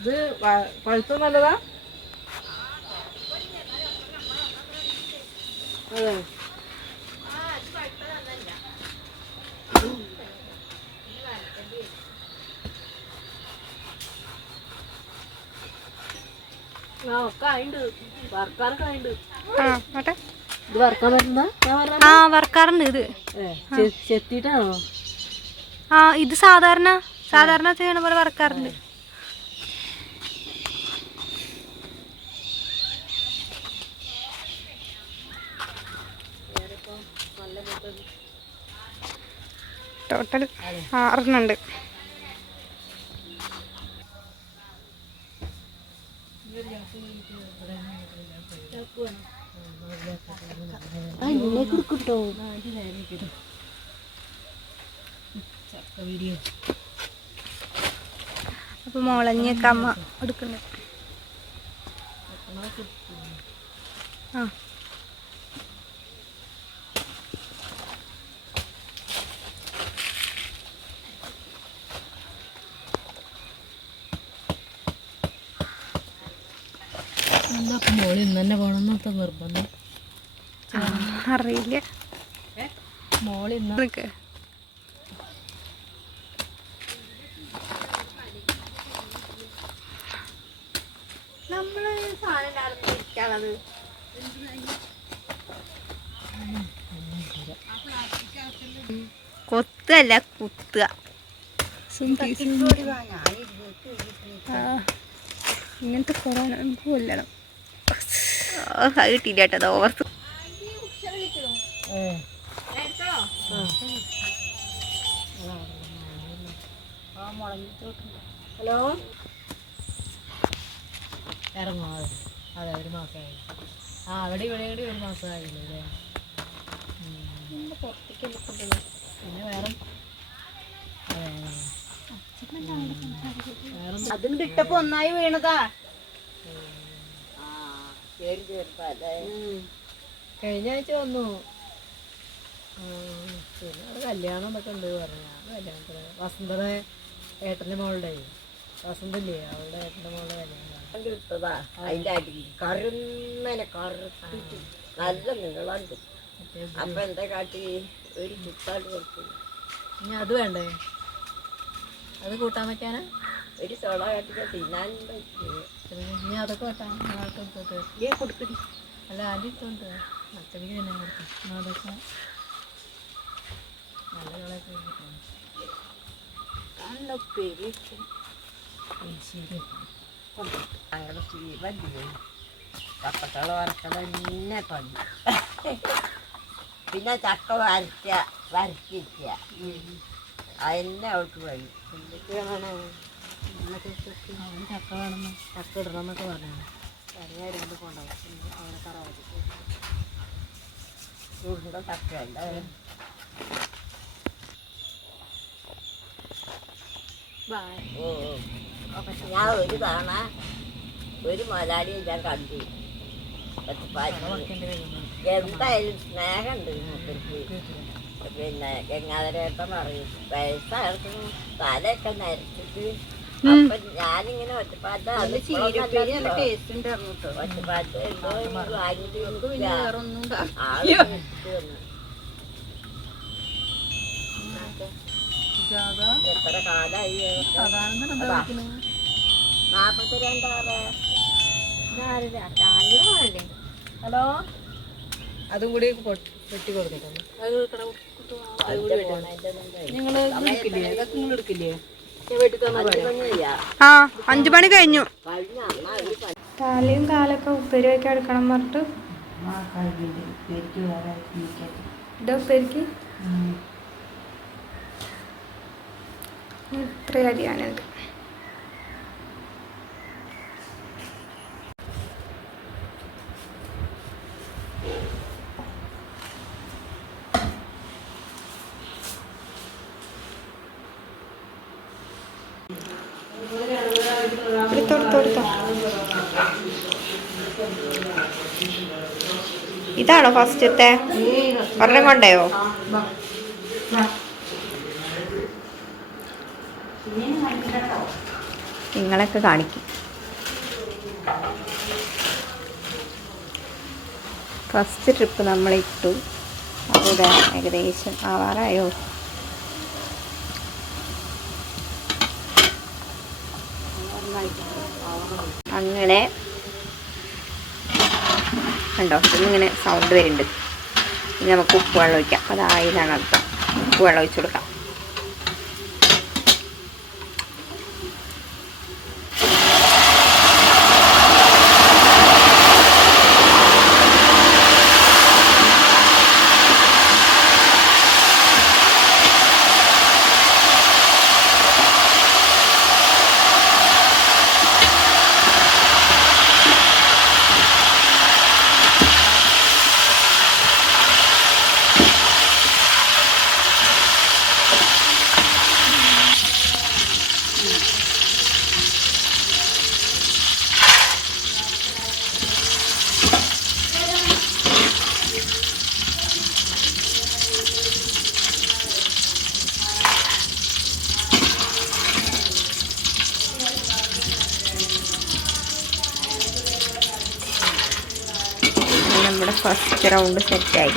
ഇത് പഴുത്ത നല്ലതാ? അതെ. ഒക്കെ ആയിണ്ട്, വറക്കാനൊക്കെ ആയിണ്ട്. ഇത് വറക്കാൻ പറ്റുന്ന? ആ വറക്കാറുണ്ട് ഇത്. ചെത്തിട്ടാണോ? ആ ഇത് സാധാരണ ചെയ്യണ പോലെ വറക്കാറുണ്ട്. ടോട്ടൽ 6 കൊടുക്കട്ടോ. അപ്പൊ മുളഞ്ഞൊക്കെ അമ്മ എടുക്കുന്നുണ്ട്. ആ മോളി ഇന്ന് തന്നെ പോണെന്നൊക്കെ നിർബന്ധം. അറിയില്ല. മോളി നമ്മള് കൊത്തല്ല കുത്തുക. ഇങ്ങനത്തെ കൊറോണ കൊല്ലണം. അത് കിട്ടിയില്ല കേട്ടോ. ഓർത്ത് ഹലോ, ഇറങ്ങോ? അതെ, 1 മാസമായി. ആ അവിടെ ഇവിടെ 1 മാസമായില്ലേ? പിന്നെ വേറെ അതും ഇട്ടപ്പോ ഒന്നായി വീണതാ. കഴിഞ്ഞ ആഴ്ച വന്നു. പിന്നെ അവിടെ കല്യാണം എന്നൊക്കെ ഉണ്ട് പറഞ്ഞു. കല്യാണത്തിന് വസന്തയുടെ ഏട്ടൻ്റെ മോളുടെ, വസന്തല്ലേ അവളുടെ ഏട്ടൻ്റെ മോളുടെ കല്യാണം കിട്ടതാ. അതിൻ്റെ കറുന്നനെ കറുത്തിട്ട് നല്ല നീളമുണ്ട്. അപ്പൊ എന്താ കാട്ടി ഒരു ചുട്ടാട് കൊടുത്തു. ഇനി അത് വേണ്ടേ? അത് കൂട്ടാൻ വെക്കാനാ? ഒരു സോള കാട്ടിട്ട് തിന്നാൻ പറ്റില്ല. ഇനി അതൊക്കെ വെട്ടാൻ കൊടുക്കടി. അല്ല ആദ്യം ഇട്ടുകൊണ്ട് അച്ഛനിക്ക് തന്നെ കൊടുക്കും. അതൊക്കെ നല്ല കളയൊക്കെ അങ്ങനെ ശീലല്ലേ. ചക്കച്ചോള വറക്കൽ തന്നെ പണി. പിന്നെ ചക്ക വരച്ചിരിക്കുക. അതിനെ അവൾക്ക് വഴി. എന്തൊക്കെയാണോ ചക്ക വേണമെന്ന്, ചക്ക ഇടണം എന്നൊക്കെ പറഞ്ഞു. കറിയായിരുന്നു കൊണ്ടുപോകും. അങ്ങനെ കറാവി ചൂടിൻ്റെ ചക്ക അല്ല. ഞാൻ ഒരു തവണ ഒരു മുതലാളിയെ ഞാൻ കണ്ടു. എന്തായാലും സ്നേഹമുണ്ട് മൂപ്പർക്ക്. പിന്നെ ഗംഗാധരേട്ടൻ പറയും വയസ്സായിരുന്നു, തലയൊക്കെ നരച്ചിട്ട്. അപ്പൊ ഞാനിങ്ങനെ ഒറ്റപ്പാട്ട് ഒറ്റപ്പാട്ട് എത്ര കാലായി? 42. ഹലോ, അതും കൂടി വെട്ടി കൊടുത്തിട്ടുണ്ട്. നിങ്ങൾ എടുക്കില്ലേ? ആ 5 മണി കഴിഞ്ഞു. തലയും കാലൊക്കെ ഉപ്പേരി വയ്ക്കാൻ എടുക്കണം പറഞ്ഞിട്ട് ഇതാ ഉപ്പേരിക്ക് ഇത്ര അരിയാനുണ്ട്. ഇതാണോ ഫസ്റ്റത്തെ? ഒരെണ്ണം കൊണ്ടയോ? നിങ്ങളൊക്കെ കാണിക്കും. ഫസ്റ്റ് ട്രിപ്പ് നമ്മളിട്ടു. അപ്പോൾ ഏകദേശം ആവാറായോ? അങ്ങനെ കണ്ടോ, ഇന്നിങ്ങനെ സൗണ്ട് വരുന്നുണ്ട്. ഇനി നമുക്ക് ഉപ്പ് വെള്ളം ഒഴിക്കാം. അത് ആയിലാണ് അർത്ഥം. ഉപ്പ് വെള്ളം ഒഴിച്ചു കൊടുക്കാം. നമ്മുടെ ഫസ്റ്റ് റൗണ്ട് സെറ്റായി.